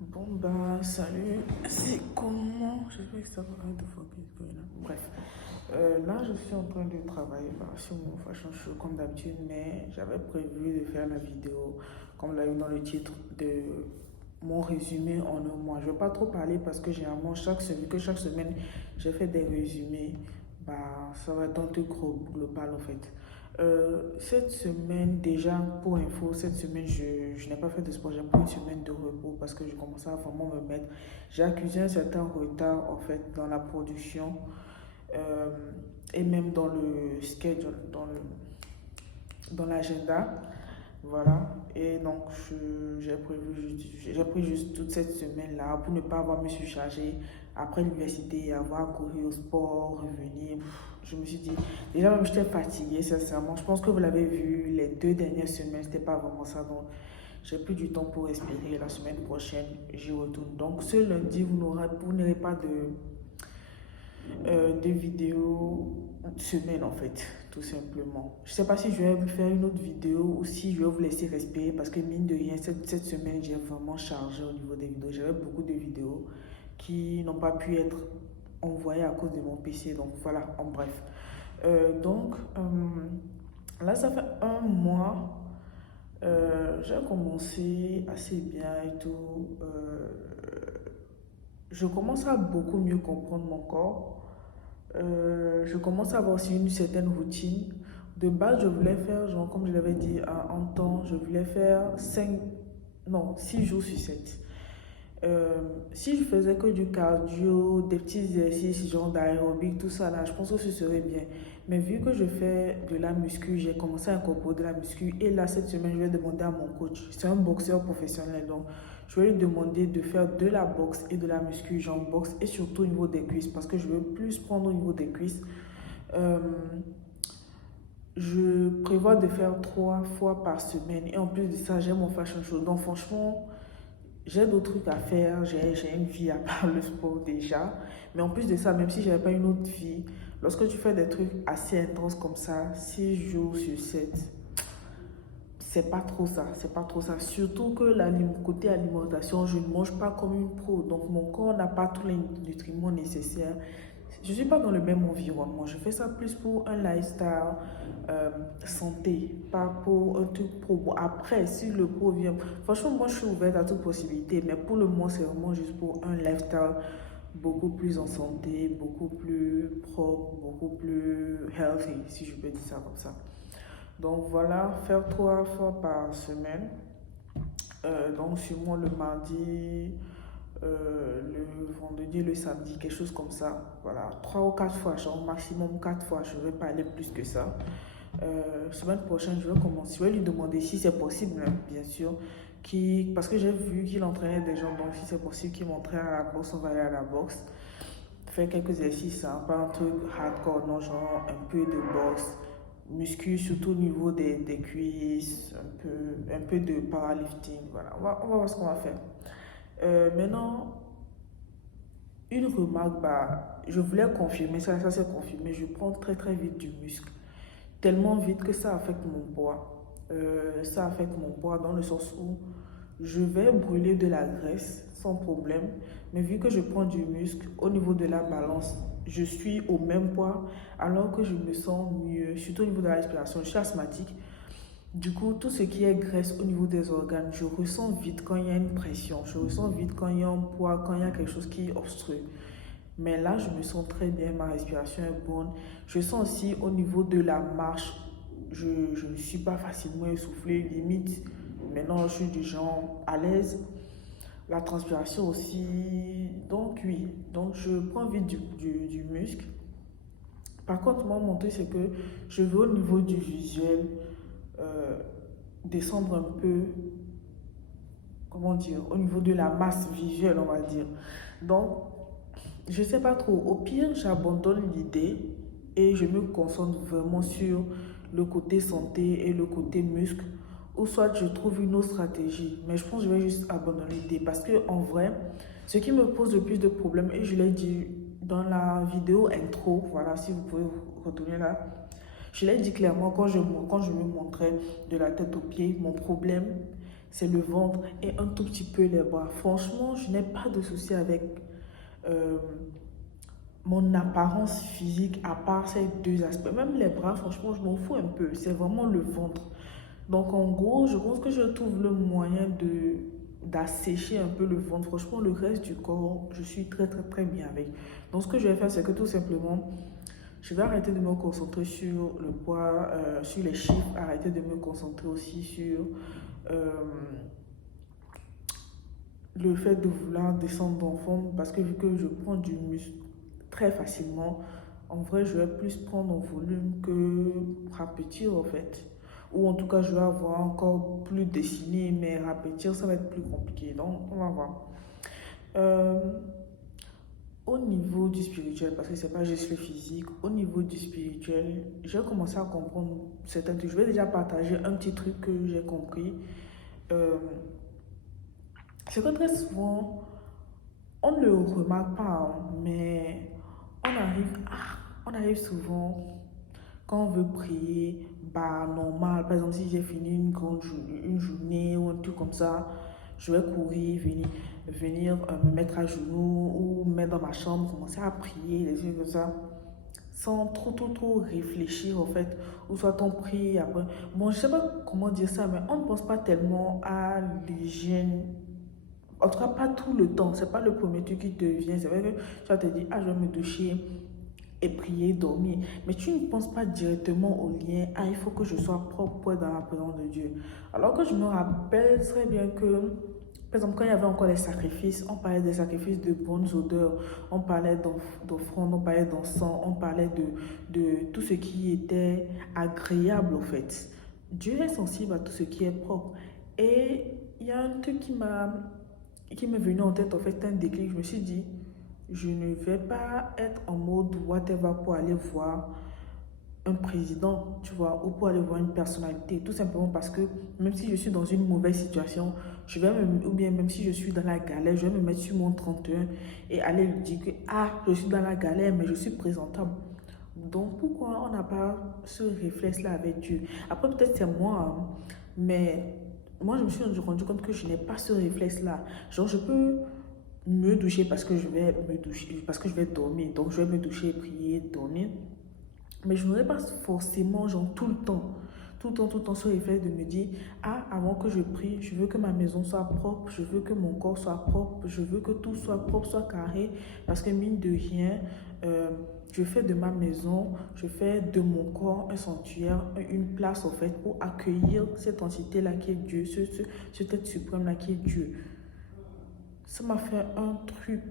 Bon, bah, salut. C'est comment? Je sais que ça va être focus. Bref. Là, je suis en train de travailler sur mon fashion show comme d'habitude, mais j'avais prévu de faire la vidéo, comme l'a eu dans le titre, de mon résumé en un mois. Je ne vais pas trop parler parce que généralement, chaque semaine, j'ai fait des résumés. Bah, ça va être un truc global en fait. Cette semaine, déjà pour info, cette semaine, je n'ai pas fait de sport. J'ai pris une semaine de repos parce que je commençais à vraiment me mettre. J'ai accusé un certain retard en fait dans la production euh, et même dans le schedule, dans l'agenda. Voilà. Et donc, j'ai pris juste toute cette semaine-là pour ne pas avoir me surcharger après l'université, avoir couru au sport, revenir. Je me suis dit, déjà même j'étais fatiguée, sincèrement. Je pense que vous l'avez vu, les 2 dernières semaines, c'était pas vraiment ça. Donc, j'ai plus du temps pour respirer. La semaine prochaine, j'y retourne. Donc, ce lundi, vous n'aurez pas de vidéos semaine en fait, tout simplement. Je sais pas si je vais vous faire une autre vidéo ou si je vais vous laisser respirer parce que mine de rien, cette semaine, j'ai vraiment chargé au niveau des vidéos. J'avais beaucoup de vidéos qui n'ont pas pu être envoyées à cause de mon PC. Donc voilà, en bref. Là, ça fait un mois. J'ai commencé assez bien et tout. Je commence à beaucoup mieux comprendre mon corps. Je commence à avoir aussi une certaine routine. De base, je voulais faire, genre, comme je l'avais dit en temps, je voulais faire 5, non, 6 jours sur 7. Si je faisais que du cardio, des petits exercices, genre d'aérobic, tout ça là, je pense que ce serait bien. Mais vu que je fais de la muscu, j'ai commencé à incorporer de la muscu. Et là, cette semaine, je vais demander à mon coach. C'est un boxeur professionnel, donc je vais lui demander de faire de la boxe et de la muscu, genre boxe et surtout au niveau des cuisses, parce que je veux plus prendre au niveau des cuisses. Euh, je prévois de faire 3 fois par semaine. Et en plus de ça, j'ai mon fashion show. Donc franchement, j'ai d'autres trucs à faire, j'ai une vie à part le sport déjà. Mais en plus de ça, même si je n'avais pas une autre vie, lorsque tu fais des trucs assez intenses comme ça, 6 jours sur 7, c'est pas trop ça, c'est pas trop ça. Surtout que côté alimentation, je ne mange pas comme une pro. Donc mon corps n'a pas tous les nutriments nécessaires. Je ne suis pas dans le même environnement. Je fais ça plus pour un lifestyle santé, pas pour un truc pro. Bon, après, si le pro vient... Franchement, moi, je suis ouverte à toute possibilité. Mais pour le moment, c'est vraiment juste pour un lifestyle beaucoup plus en santé, beaucoup plus propre, beaucoup plus healthy, si je peux dire ça comme ça. Donc voilà, faire 3 fois par semaine. Donc sûrement le mardi, le vendredi, le samedi, quelque chose comme ça. Voilà, 3 ou 4 fois, genre maximum 4 fois. Je ne vais pas aller plus que ça. Semaine prochaine, je vais commencer. Je vais lui demander si c'est possible, hein, bien sûr. Parce que j'ai vu qu'il entraînait des gens, donc si c'est possible qu'il m'entraîne à la boxe, on va aller à la boxe. Faire quelques exercices, hein, pas un truc hardcore, non, genre un peu de boxe, muscu, surtout au niveau des cuisses, un peu de powerlifting. Voilà, on va voir ce qu'on va faire. Maintenant, une remarque, bah, je voulais confirmer, ça s'est confirmé, je prends très très vite du muscle. Tellement vite que ça affecte mon poids. Ça affecte mon poids dans le sens où je vais brûler de la graisse sans problème, mais vu que je prends du muscle au niveau de la balance, je suis au même poids alors que je me sens mieux, surtout au niveau de la respiration. Je suis asthmatique. Du coup, tout ce qui est graisse au niveau des organes, je ressens vite quand il y a une pression, je ressens vite quand il y a un poids, quand il y a quelque chose qui obstrue. Mais là, je me sens très bien, ma respiration est bonne. Je sens aussi au niveau de la marche, je ne suis pas facilement essoufflée, limite. Maintenant, je suis du genre à l'aise. La transpiration aussi. Donc, oui. Donc, je prends vite du muscle. Par contre, moi, mon truc, c'est que je veux au niveau du visuel euh, descendre un peu, comment dire, au niveau de la masse visuelle, on va dire. Donc, je sais pas trop. Au pire, j'abandonne l'idée et je me concentre vraiment sur le côté santé et le côté muscle. Ou soit je trouve une autre stratégie. Mais je pense que je vais juste abandonner l'idée. Parce que en vrai, ce qui me pose le plus de problèmes, et je l'ai dit dans la vidéo intro, voilà, si vous pouvez vous retourner là, je l'ai dit clairement quand je me montrais de la tête aux pieds, mon problème, c'est le ventre et un tout petit peu les bras. Franchement, je n'ai pas de souci avec euh, mon apparence physique à part ces deux aspects. Même les bras, franchement, je m'en fous un peu. C'est vraiment le ventre. Donc en gros, je pense que je trouve le moyen de d'assécher un peu le ventre. Franchement, le reste du corps, je suis très bien avec. Donc ce que je vais faire, c'est que tout simplement, je vais arrêter de me concentrer sur le poids, sur les chiffres, arrêter de me concentrer aussi sur euh, le fait de vouloir descendre en forme parce que vu que je prends du muscle très facilement, en vrai, je vais plus prendre en volume que rapetir en fait. Ou en tout cas, je vais avoir encore plus dessiné, mais rapetir, ça va être plus compliqué. Donc, on va voir. Euh, Au niveau du spirituel, parce que c'est pas juste le physique, au niveau du spirituel, j'ai commencé à comprendre certains trucs. Je vais déjà partager un petit truc que j'ai compris. Euh, c'est que très souvent, on ne le remarque pas, hein, mais on arrive souvent quand on veut prier, bah normal. Par exemple, si j'ai fini une journée ou un truc comme ça, je vais courir, venir me mettre à genoux ou me mettre dans ma chambre, commencer à prier, des trucs comme ça, sans trop réfléchir en fait. Ou soit on prie après. Bon, je sais pas comment dire ça, mais on ne pense pas tellement à l'hygiène. En tout cas, pas tout le temps. C'est pas le premier truc qui te vient. C'est vrai que tu vas te dire, ah, je vais me doucher et prier, dormir. Mais tu ne penses pas directement au lien, ah, il faut que je sois propre dans la présence de Dieu. Alors que je me rappelle très bien que, par exemple, quand il y avait encore les sacrifices, on parlait des sacrifices de bonnes odeurs, on parlait d'offrandes, on parlait d'encens, on parlait de tout ce qui était agréable, en fait. Dieu est sensible à tout ce qui est propre. Et il y a un truc qui m'est venu en tête, en fait, un déclic. Je me suis dit, je ne vais pas être en mode whatever pour aller voir un président, tu vois, ou pour aller voir une personnalité, tout simplement parce que même si je suis dans une mauvaise situation, ou bien même si je suis dans la galère, je vais me mettre sur mon 31 et aller lui dire que, ah, je suis dans la galère, mais je suis présentable. Donc, pourquoi on n'a pas ce réflexe-là avec Dieu? Après, peut-être c'est moi, hein, mais moi, je me suis rendu compte que je n'ai pas ce réflexe-là. Genre, je peux me doucher parce que je vais me doucher, parce que je vais dormir. Donc, je vais me doucher, prier, dormir. Mais je n'aurais pas forcément, genre, tout le temps, ce effet de me dire, ah, avant que je prie, je veux que ma maison soit propre, je veux que mon corps soit propre, je veux que tout soit propre, soit carré, parce que mine de rien, je fais de ma maison, je fais de mon corps un sanctuaire, une place, en fait, pour accueillir cette entité-là qui est Dieu, cet être suprême-là qui est Dieu. Ça m'a fait un truc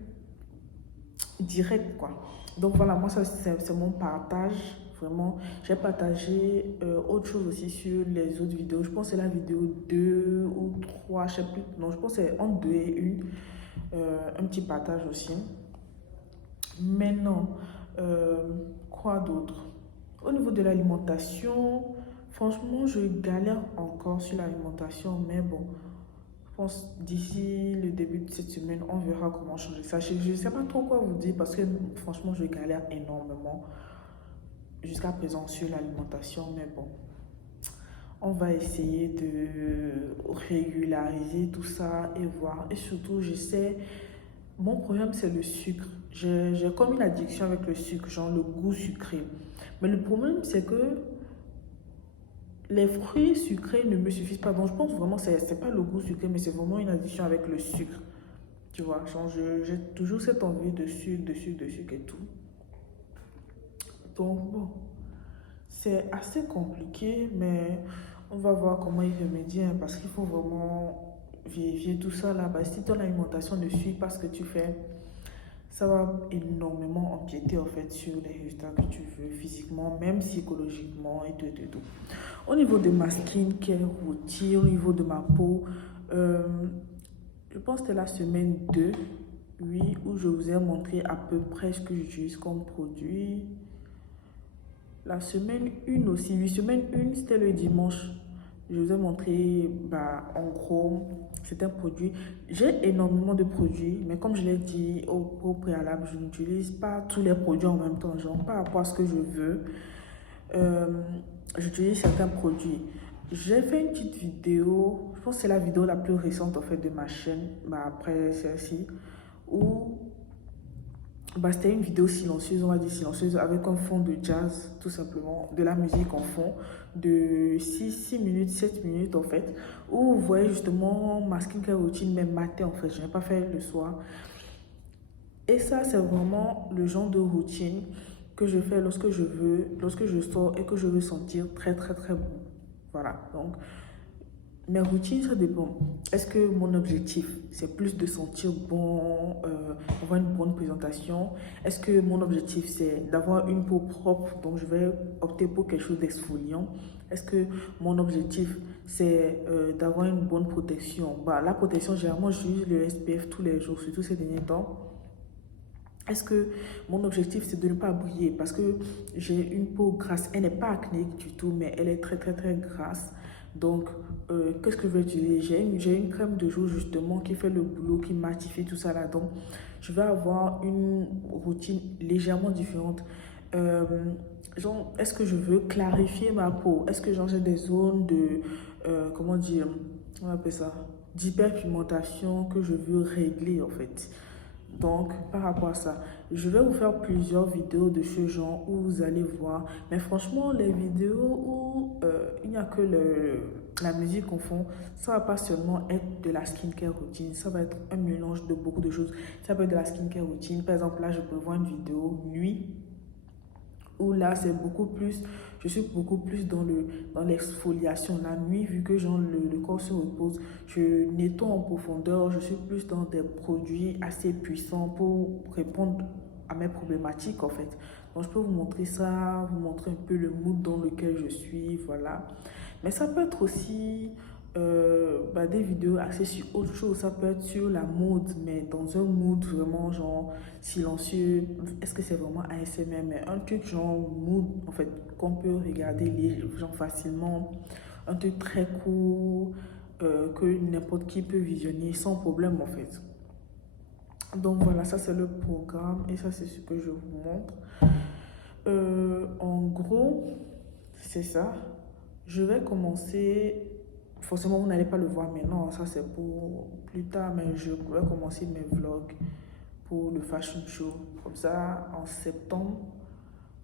direct, quoi. Donc voilà, moi, ça, c'est mon partage. Vraiment, j'ai partagé autre chose aussi sur les autres vidéos. Je pense que c'est la vidéo 2 ou 3, je sais plus. Non, je pense que c'est entre 2 et 1. Un petit partage aussi. Maintenant, quoi d'autre? Au niveau de l'alimentation, franchement, je galère encore sur l'alimentation, mais bon, je pense d'ici le début de cette semaine, on verra comment changer ça. Je ne sais pas trop quoi vous dire parce que franchement, je galère énormément jusqu'à présent sur l'alimentation, mais bon, on va essayer de régulariser tout ça et voir. Et surtout, je sais, mon problème, c'est le sucre. J'ai comme une addiction avec le sucre, genre le goût sucré. Mais le problème, c'est que les fruits sucrés ne me suffisent pas. Donc, je pense vraiment que c'est pas le goût sucré, mais c'est vraiment une addiction avec le sucre. Tu vois, genre, j'ai toujours cette envie de sucre et tout. Donc, bon, c'est assez compliqué, mais on va voir comment y remédier hein, parce qu'il faut vraiment vérifier tout ça là. Si ton alimentation ne suit pas ce que tu fais, ça va énormément empiéter en fait sur les résultats que tu veux physiquement, même psychologiquement et tout. Au niveau de ma skincare routine, au niveau de ma peau, je pense que c'était la semaine 2, oui, où je vous ai montré à peu près ce que j'utilise comme produit. La semaine 1 aussi, oui, semaine 1, c'était le dimanche. Je vous ai montré, bah, en gros, c'est un produit. J'ai énormément de produits, mais comme je l'ai dit au préalable, je n'utilise pas tous les produits en même temps, genre par rapport à ce que je veux. J'utilise certains produits. J'ai fait une petite vidéo, je pense que c'est la vidéo la plus récente en fait de ma chaîne, bah, après celle-ci, où bah, c'était une vidéo silencieuse, on va dire silencieuse, avec un fond de jazz, tout simplement, de la musique en fond, de 6 minutes, 7 minutes en fait, où vous voyez justement ma skincare routine, même matin en fait, je n'ai pas fait le soir. Et ça, c'est vraiment le genre de routine que je fais lorsque je sors et que je veux sentir très très très bon. Voilà, donc mes routines, ça dépend. Est-ce que mon objectif, c'est plus de sentir bon, avoir une bonne présentation? Est-ce que mon objectif, c'est d'avoir une peau propre, donc je vais opter pour quelque chose d'exfoliant? Est-ce que mon objectif, c'est d'avoir une bonne protection? Bah, la protection, généralement, j'utilise le SPF tous les jours, surtout ces derniers temps. Est-ce que mon objectif, c'est de ne pas briller? Parce que j'ai une peau grasse. Elle n'est pas acnéique du tout, mais elle est très, très, très grasse. Donc, qu'est-ce que je vais utiliser? J'ai une crème de jour, justement, qui fait le boulot, qui matifie tout ça là-dedans. Je vais avoir une routine légèrement différente. Euh, genre, est-ce que je veux clarifier ma peau? Est-ce que genre, j'ai des zones de, comment dire, on appelle ça, d'hyperpigmentation que je veux régler, en fait? Donc, par rapport à ça, je vais vous faire plusieurs vidéos de ce genre où vous allez voir. Mais franchement, les vidéos où il n'y a que la musique en fond, ça va pas seulement être de la skincare routine, ça va être un mélange de beaucoup de choses. Ça peut être de la skincare routine. Par exemple, là, je peux voir une vidéo nuit où là c'est beaucoup plus, je suis beaucoup plus dans l'exfoliation la nuit, vu que genre le corps se repose, je nettoie en profondeur, je suis plus dans des produits assez puissants pour répondre à mes problématiques en fait. Donc je peux vous montrer ça, vous montrer un peu le mood dans lequel je suis, voilà. Mais ça peut être aussi bah, des vidéos axées sur autre chose. Ça peut être sur la mode, mais dans un mood vraiment genre silencieux. Est-ce que c'est vraiment ASMR? Mais un truc genre mood, en fait, qu'on peut regarder genre facilement. Un truc très court que n'importe qui peut visionner sans problème, en fait. Donc voilà, ça c'est le programme et ça c'est ce que je vous montre. En gros, c'est ça. Je vais commencer. Forcément, vous n'allez pas le voir maintenant, ça c'est pour plus tard, mais je vais commencer mes vlogs pour le fashion show. Comme ça, en septembre,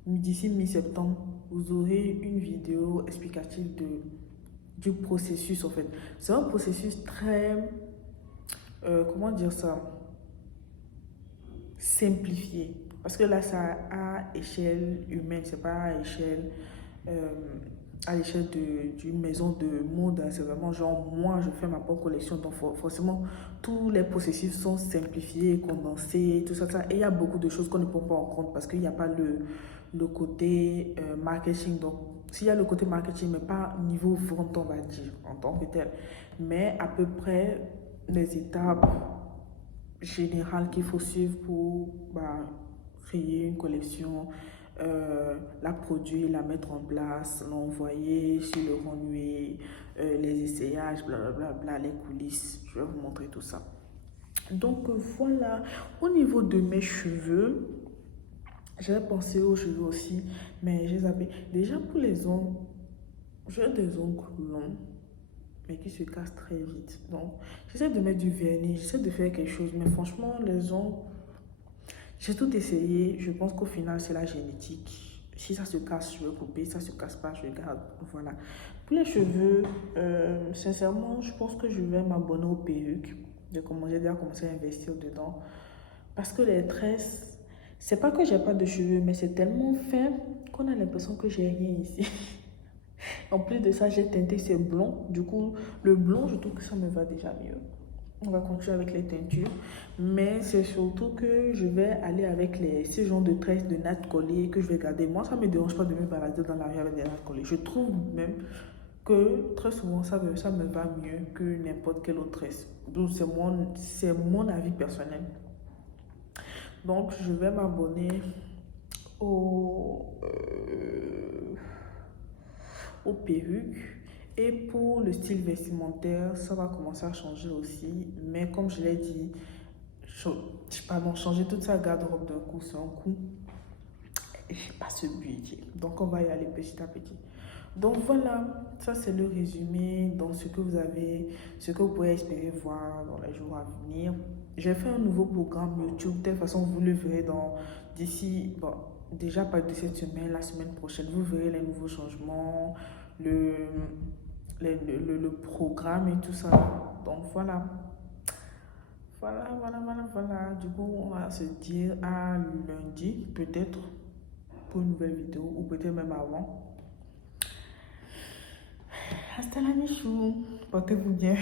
d'ici mi-septembre, vous aurez une vidéo explicative du processus en fait. C'est un processus très, comment dire ça, simplifié. Parce que là, ça à échelle humaine, c'est pas euh, à l'échelle d'une maison de mode. Hein. C'est vraiment genre, moi, je fais ma propre collection. Donc, forcément, tous les processus sont simplifiés, condensés, tout ça, ça. Et il y a beaucoup de choses qu'on ne prend pas en compte parce qu'il n'y a pas le côté marketing. Donc, s'il y a le côté marketing, mais pas niveau vente, on va dire, en tant que tel. Mais à peu près les étapes générale qu'il faut suivre pour bah, créer une collection, la produire, la mettre en place, l'envoyer sur le runway, les essayages, blablabla, les coulisses. Je vais vous montrer tout ça. Donc voilà, au niveau de mes cheveux, j'avais pensé aux cheveux aussi, mais j'ai zappé. Déjà pour les ongles, j'ai des ongles longs mais qui se casse très vite. Donc, j'essaie de mettre du vernis, j'essaie de faire quelque chose, mais franchement, les ongles, j'ai tout essayé. Je pense qu'au final, c'est la génétique. Si ça se casse, je vais couper. Si ça se casse pas, je garde. Voilà. Pour les cheveux, sincèrement, je pense que je vais m'abonner aux perruques. J'ai déjà commencé à investir dedans. Parce que les tresses, c'est pas que j'ai pas de cheveux, mais c'est tellement fin qu'on a l'impression que j'ai rien ici. En plus de ça, j'ai teinté ces blonds. Du coup, le blond, je trouve que ça me va déjà mieux. On va continuer avec les teintures. Mais c'est surtout que je vais aller avec ces genres de tresses de nattes collées que je vais garder. Moi, ça ne me dérange pas de me balader dans la rue avec des nattes collées. Je trouve même que très souvent, ça me va mieux que n'importe quelle autre tresse. Donc, c'est mon avis personnel. Donc, je vais m'abonner au... aux perruques. Et pour le style vestimentaire, ça va commencer à changer aussi. Mais comme je l'ai dit, changer toute sa garde-robe d'un coup, c'est un coup. Et je n'ai pas ce budget. Donc on va y aller petit à petit. Donc voilà, ça c'est le résumé dans ce que vous avez, ce que vous pouvez espérer voir dans les jours à venir. J'ai fait un nouveau programme YouTube, de toute façon vous le verrez d'ici, bon, déjà pas de cette semaine, la semaine prochaine, vous verrez les nouveaux changements, le, le programme et tout ça. Donc voilà. Voilà. Du coup, on va se dire à lundi, peut-être, pour une nouvelle vidéo, ou peut-être même avant. Hasta la michou. Portez-vous bien.